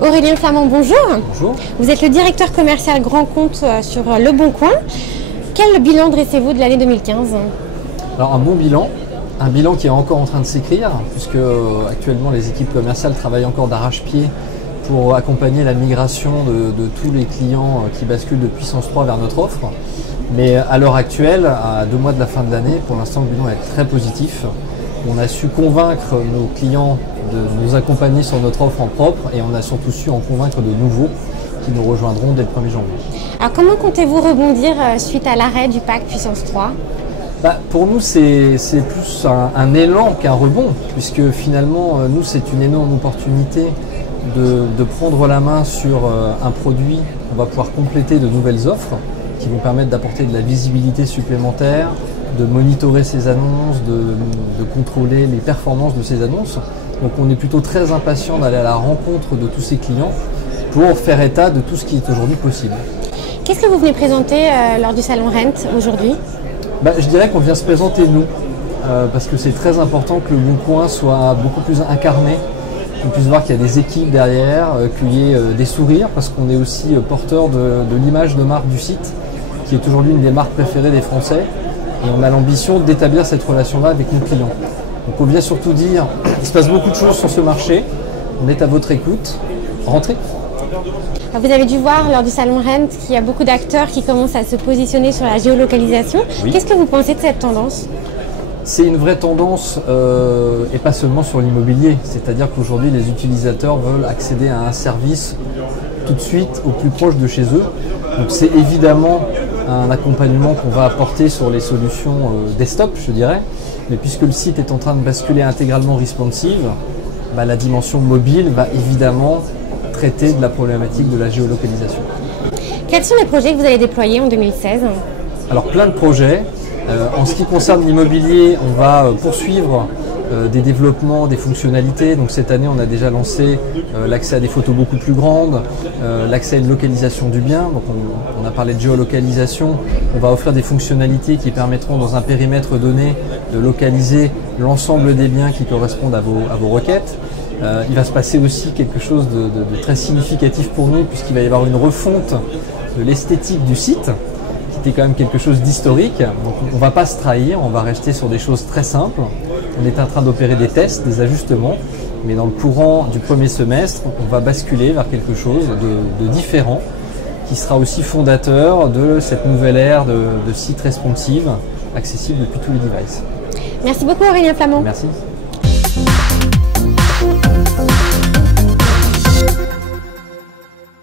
Aurélien Flamand, bonjour. Bonjour. Vous êtes le directeur commercial grand compte sur Le Bon Coin. Quel bilan dressez-vous de l'année 2015? Alors un bon bilan, un bilan qui est encore en train de s'écrire, puisque actuellement les équipes commerciales travaillent encore d'arrache-pied pour accompagner la migration de tous les clients qui basculent de Puissance 3 vers notre offre. Mais à l'heure actuelle, à 2 mois de la fin de l'année, pour l'instant le bilan est très positif. On a su convaincre nos clients de nous accompagner sur notre offre en propre et on a surtout su en convaincre de nouveaux qui nous rejoindront dès le 1er janvier. Alors comment comptez-vous rebondir suite à l'arrêt du pack Puissance 3? Pour nous, c'est plus un élan qu'un rebond, puisque finalement, nous, c'est une énorme opportunité de prendre la main sur un produit. On va pouvoir compléter de nouvelles offres qui vont permettre d'apporter de la visibilité supplémentaire, de monitorer ces annonces, de contrôler les performances de ces annonces. Donc on est plutôt très impatient d'aller à la rencontre de tous ces clients pour faire état de tout ce qui est aujourd'hui possible. Qu'est-ce que vous venez présenter lors du salon Rent aujourd'hui? Je dirais qu'on vient se présenter nous, parce que c'est très important que le Bon Coin soit beaucoup plus incarné, qu'on puisse voir qu'il y a des équipes derrière, qu'il y ait des sourires, parce qu'on est aussi porteur de l'image de marque du site, qui est aujourd'hui une des marques préférées des Français, et on a l'ambition d'établir cette relation-là avec nos clients. Donc on vient surtout dire, il se passe beaucoup de choses sur ce marché, on est à votre écoute, rentrez. Vous avez dû voir lors du salon Rent qu'il y a beaucoup d'acteurs qui commencent à se positionner sur la géolocalisation. Oui. Qu'est-ce que vous pensez de cette tendance? C'est une vraie tendance et pas seulement sur l'immobilier. C'est-à-dire qu'aujourd'hui, les utilisateurs veulent accéder à un service tout de suite au plus proche de chez eux. Donc c'est évidemment un accompagnement qu'on va apporter sur les solutions desktop, je dirais. Mais puisque le site est en train de basculer intégralement responsive, la dimension mobile va évidemment traiter de la problématique de la géolocalisation. Quels sont les projets que vous allez déployer en 2016? Alors plein de projets. En ce qui concerne l'immobilier, on va poursuivre des développements, des fonctionnalités. Donc cette année, on a déjà lancé l'accès à des photos beaucoup plus grandes, l'accès à une localisation du bien. Donc on a parlé de géolocalisation. On va offrir des fonctionnalités qui permettront dans un périmètre donné de localiser l'ensemble des biens qui correspondent à vos requêtes. Il va se passer aussi quelque chose de très significatif pour nous, puisqu'il va y avoir une refonte de l'esthétique du site, qui était quand même quelque chose d'historique. Donc on ne va pas se trahir, on va rester sur des choses très simples. On est en train d'opérer des tests, des ajustements, mais dans le courant du premier semestre, on va basculer vers quelque chose de différent, qui sera aussi fondateur de cette nouvelle ère de sites responsive, accessible depuis tous les devices. Merci beaucoup Aurélien Flamand. Merci.